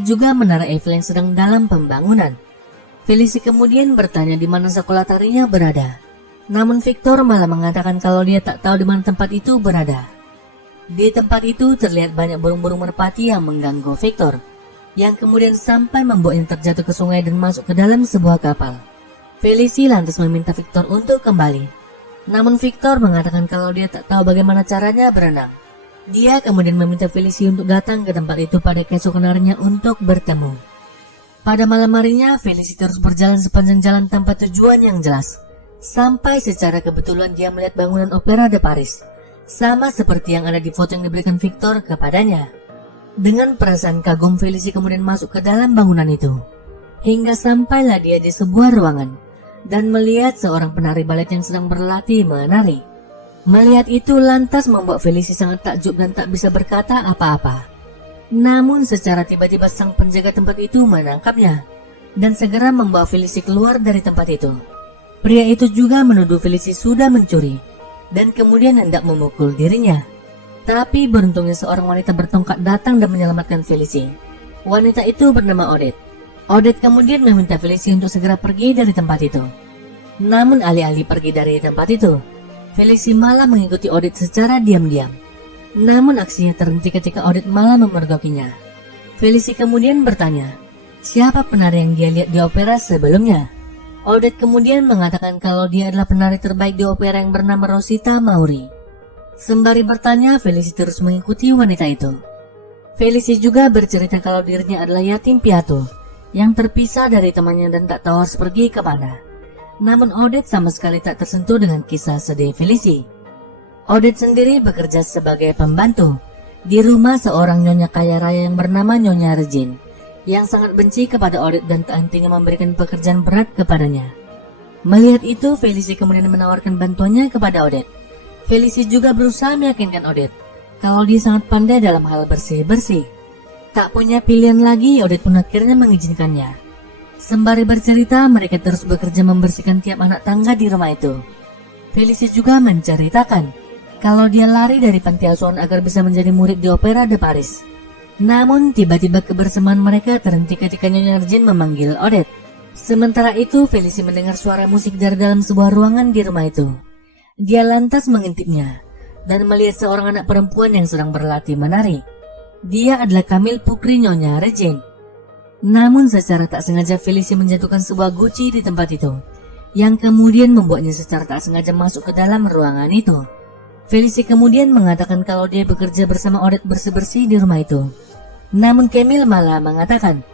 juga menara Eiffel yang sedang dalam pembangunan. Felicie kemudian bertanya di mana sekolah tarinya berada. Namun Victor malah mengatakan kalau dia tak tahu di mana tempat itu berada. Di tempat itu terlihat banyak burung-burung merpati yang mengganggu Victor, yang kemudian sampai membuatnya terjatuh ke sungai dan masuk ke dalam sebuah kapal. Felicie lantas meminta Victor untuk kembali. Namun Victor mengatakan kalau dia tak tahu bagaimana caranya berenang. Dia kemudian meminta Felicie untuk datang ke tempat itu pada keesokan harinya untuk bertemu. Pada malam harinya, Felicie terus berjalan sepanjang jalan tanpa tujuan yang jelas. Sampai secara kebetulan dia melihat bangunan Opera de Paris, sama seperti yang ada di foto yang diberikan Victor kepadanya. Dengan perasaan kagum, Felicie kemudian masuk ke dalam bangunan itu. Hingga sampailah dia di sebuah ruangan, dan melihat seorang penari balet yang sedang berlatih menari. Melihat itu lantas membuat Felicie sangat takjub dan tak bisa berkata apa-apa. Namun secara tiba-tiba sang penjaga tempat itu menangkapnya dan segera membawa Felicie keluar dari tempat itu. Pria itu juga menuduh Felicie sudah mencuri dan kemudian hendak memukul dirinya. Tapi beruntungnya seorang wanita bertongkat datang dan menyelamatkan Felicie. Wanita itu bernama Odette. Odette kemudian meminta Felicie untuk segera pergi dari tempat itu. Namun alih-alih pergi dari tempat itu, Felicie malah mengikuti Odette secara diam-diam. Namun aksinya terhenti ketika Odette malah memergokinya. Felicie kemudian bertanya, siapa penari yang dia lihat di opera sebelumnya? Odette kemudian mengatakan kalau dia adalah penari terbaik di opera yang bernama Rosita Mauri. Sembari bertanya, Felicie terus mengikuti wanita itu. Felicie juga bercerita kalau dirinya adalah yatim piatu yang terpisah dari temannya dan tak tahu harus pergi kemana. Namun Odette sama sekali tak tersentuh dengan kisah sedih Felicie. Odette sendiri bekerja sebagai pembantu di rumah seorang nyonya kaya raya yang bernama Nyonya Regine, yang sangat benci kepada Odette dan tak hentinya memberikan pekerjaan berat kepadanya. Melihat itu, Felicie kemudian menawarkan bantuannya kepada Odette. Felicie juga berusaha meyakinkan Odette kalau dia sangat pandai dalam hal bersih-bersih. Tak punya pilihan lagi, Odette pun akhirnya mengizinkannya. Sembari bercerita, mereka terus bekerja membersihkan tiap anak tangga di rumah itu. Felicie juga menceritakan kalau dia lari dari panti asuhan agar bisa menjadi murid di Opera de Paris. Namun tiba-tiba kebersamaan mereka terhenti ketika Nyonya Regine memanggil Odette. Sementara itu, Felicie mendengar suara musik dari dalam sebuah ruangan di rumah itu. Dia lantas mengintipnya dan melihat seorang anak perempuan yang sedang berlatih menari. Dia adalah Camille putri Nyonya Regine. Namun secara tak sengaja Felicie menjatuhkan sebuah guci di tempat itu, yang kemudian membuatnya secara tak sengaja masuk ke dalam ruangan itu. Felicie kemudian mengatakan kalau dia bekerja bersama Odette bersih-bersih di rumah itu. Namun Camille malah mengatakan